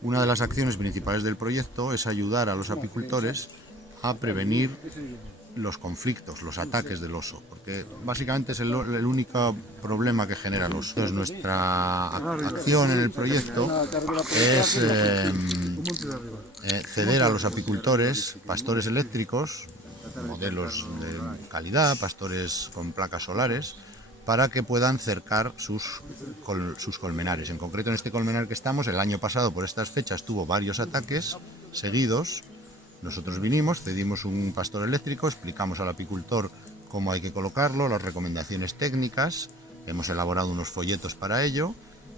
Una de las acciones principales del proyecto es ayudar a los apicultores a prevenir los conflictos, los ataques del oso, porque básicamente es el único problema que genera el oso. Entonces nuestra acción en el proyecto es ceder a los apicultores pastores eléctricos, modelos de calidad, pastores con placas solares, para que puedan cercar sus colmenares. En concreto, en este colmenar que estamos, el año pasado por estas fechas tuvo varios ataques seguidos. Nosotros vinimos, cedimos un pastor eléctrico, explicamos al apicultor cómo hay que colocarlo, las recomendaciones técnicas, hemos elaborado unos folletos para ello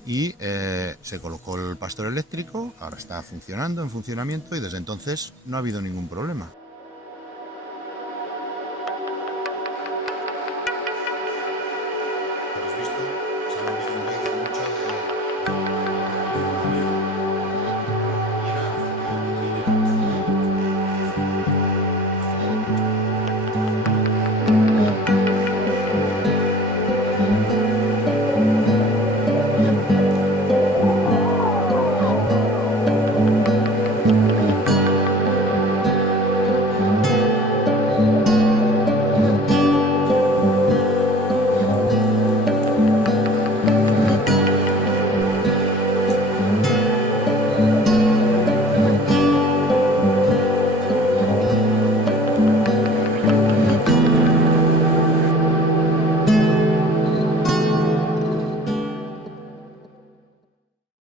y se colocó el pastor eléctrico, ahora está funcionando, en funcionamiento, y desde entonces no ha habido ningún problema.